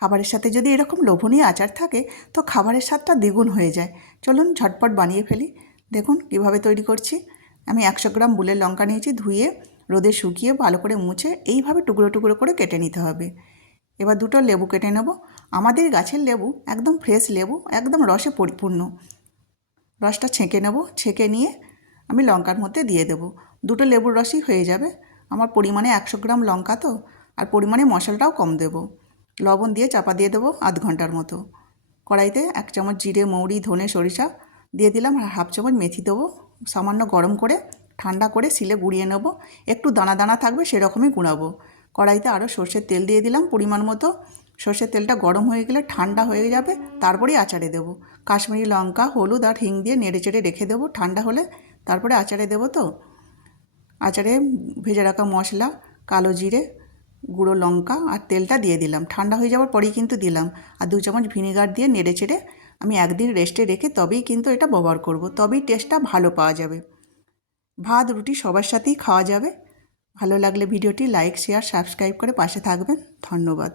খাবারের সাথে যদি এরকম লোভনীয় আচার থাকে তো খাবারের স্বাদটা দ্বিগুণ হয়ে যায়। চলুন ঝটপট বানিয়ে ফেলি। দেখুন কিভাবে তৈরি করছি। আমি 100 গ্রাম বুলের লঙ্কা নিয়েছি, ধুয়ে রোদে শুকিয়ে ভালো করে মুছে এইভাবে টুকরো টুকরো করে কেটে নিতে হবে। এবার দুটো লেবু কেটে নেব। আমাদের গাছের লেবু, একদম ফ্রেশ লেবু, একদম রসে পরিপূর্ণ। রসটা ছেঁকে নেব, ছেঁকে নিয়ে আমি লঙ্কার মধ্যে দিয়ে দেবো। দুটো লেবুর রসই হয়ে যাবে। আমার পরিমাণে 100 গ্রাম লঙ্কা তো, আর পরিমাণে মশলাটাও কম দেব। লবণ দিয়ে চাপা দিয়ে দেবো আধ ঘন্টার মতো। কড়াইতে 1 চামচ জিরে, মৌরি, ধনে, সরিষা দিয়ে দিলাম, আর 1/2 চামচ মেথি দেবো। সামান্য গরম করে ঠান্ডা করে শিলে গুঁড়িয়ে নেব। একটু দানা দানা থাকবে সেরকমই গুঁড়াবো। কড়াইতে আরও সর্ষের তেল দিয়ে দিলাম পরিমাণ মতো। সর্ষের তেলটা গরম হয়ে গেলে ঠান্ডা হয়ে যাবে, তারপরেই আচারে দেবো। কাশ্মীরি লঙ্কা, হলুদ আর হিং দিয়ে নেড়ে চেড়ে রেখে দেবো। ঠান্ডা হলে তারপরে আচারে দেবো। তো আচারে ভেজে রাখা মশলা, কালো জিরে, গুঁড়ো লঙ্কা আর তেলটা দিয়ে দিলাম। ঠান্ডা হয়ে যাওয়ার পরেই কিন্তু দিলাম। আর 2 চামচ ভিনেগার দিয়ে নেড়ে চেড়ে আমি একদিন রেস্টে রেখে তবেই কিন্তু এটা ব্যবহার করব, তবেই টেস্টটা ভালো পাওয়া যাবে। ভাত রুটি সবার সাথেই খাওয়া যাবে। ভালো লাগলে ভিডিওটি লাইক, শেয়ার, সাবস্ক্রাইব করে পাশে থাকবেন। ধন্যবাদ।